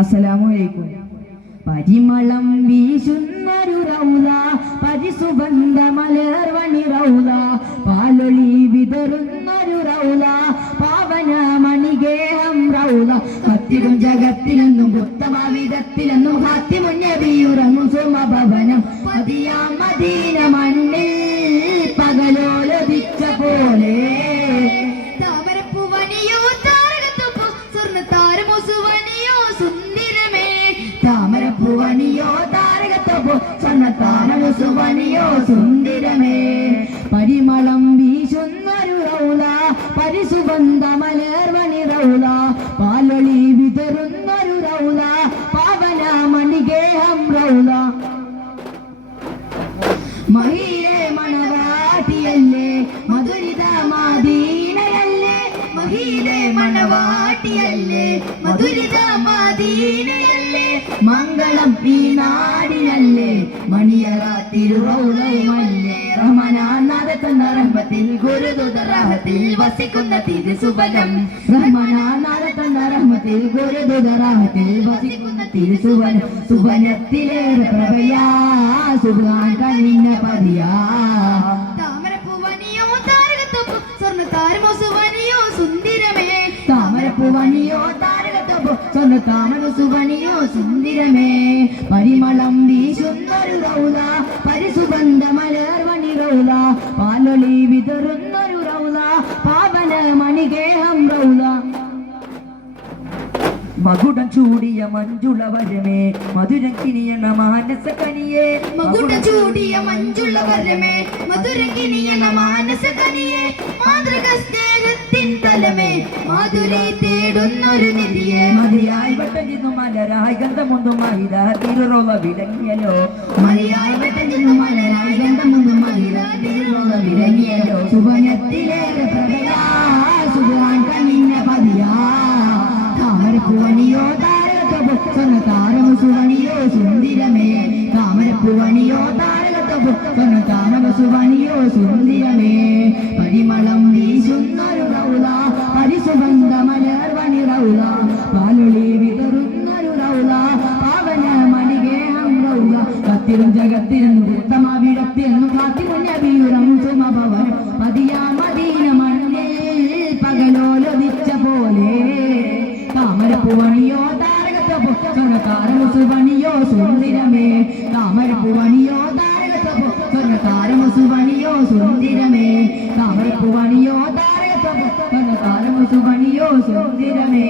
അസ്സലാമു അലൈക്കും. പരിമളം വീശുന്നൊരു റൗല പരിസുഗന്ധ മലർവണി റൗല പാലൊളി വിതറുന്നൊരു റൗല പാവന മണികേഹം റൗല. കത്തിടും ജഗത്തിലെന്നും ഉത്തമവിധത്തിലെന്നും ഹാത്തിമുന്നബിയുറങ്ങും സുമഭവനം. മതിയാ മദീന മണ്ണിൽ പരിസുഗന്ധ മലർവണി റൗല പാലൊളി വിതറുന്നൊരു റൗല പാവന മണിഗേഹം റൗല മഹിയെ മണവാട്ടിയല്ലേ മധുരിത മാദീനയല്ലേ മഹിയേ മണവാട്ടിയല്ലേ മധുരിത മാദീനയല്ലേ മംഗളം ഈ നാടിനല്ലേ മണിയറ തിരുവൗളമല്ലേ റഹ്മനാഥത്തുന്ന റഹ്മത്തിൽ ഗുരുദുദറാഹത്തിൽ വസിക്കുന്ന തിരുസുബലം. റഹ്മനാഥത്തുന്ന റഹ്മത്തിൽ ഗുരുദുദറാഹത്തിൽ വസിക്കുന്ന തിരുസുവനം സുവനത്തിലേറെ പ്രഭയാ സുഖാൻ കനിഞ്ഞ പതിയാ. താമരപ്പൂവനിയോ താരകത്തൊപ്പു സ്വർണ താരമൊസുവനിയോ സുന്ദരമേ. താരകത്തൊപ്പോ താമര പരിമളം വീശുന്നൊരു റൗല പാലൊളി വിതറുന്നൊരു റൗല പാവന മണിഗേഹം റൗല മകുടം ചൂടിയ മഞ്ജുള വരമേ മധുരം കിനിയണ മാനസ കനിയേ മകുടം ചൂടിയ മഞ്ചുള്ള വരമേ മധുരകിനിയണ മാനസ കനിയെ മാതൃക സ്നേഹത്തിൻ തലമേ മാധുരി തേടുന്നൊരു നിധിയെ. മതിയായി വട്ടഞ്ഞിന്നു മലരായി ഗന്ധമൊന്നും മഹിത തിരുറോവ വിലങ്ങിയല്ലോ മതിയായി വട്ടഞ്ഞിന്നു മലരായി ഗന്ധമൊന്നും മഹിത വിലങ്ങിയല്ലോ പ്രഭയാ സുഖാൻ കനിഞ്ഞ പതിയാ. താമരപ്പൂവണിയോ താരകത്തൊപ്പു സ്വന്ന താരമു സുവണിയോ സുന്ദരമേ. താമരപ്പൂവണിയോ താരകത്തൊപ്പു സ്വന്ന താരം സുവണിയോ സുന്ദരമേ. പരിമളം വീശുന്നൊരു റൗല പരിസുഗന്ധ മലർവണി റൗല. പാലൊളി വിതറുന്നൊരു റൗല പാവന മണികേഹം റൗല. കത്തിരും ജഗത്തിരുന്നു ഉത്തമവിടത്തിരുന്നു കാത്തിമുഞ്ഞ സുമഭവനം മതിയാ മദീന മണ്ണിൽ പകലോലൊതിച്ച പോലെ. താമരപ്പൂവണിയോ താരകത്തൊപ്പു സ്വർണതാരമു സുവണിയോ സുന്ദരമേ. താമരപ്പൂവണിയോ താരകത്തൊപ്പു സ്വർണതാരമു സുവണിയോ സുന്ദരമേ. താമരപ്പൂവണിയോ താരകത്തൊപ്പു സ്വർണതാരമു സുവണിയോ സുന്ദരമേ.